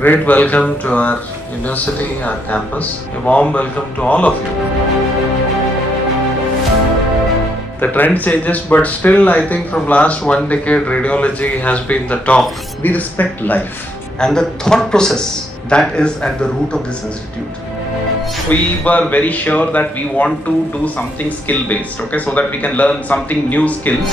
great welcome to our university, our campus. A warm welcome to all of you. The trend changes, but still I think from last 1 decade, radiology has been the top. We respect life and the thought process that is at the root of this institute. We were very sure that we want to do something skill based, so that we can learn something new skills.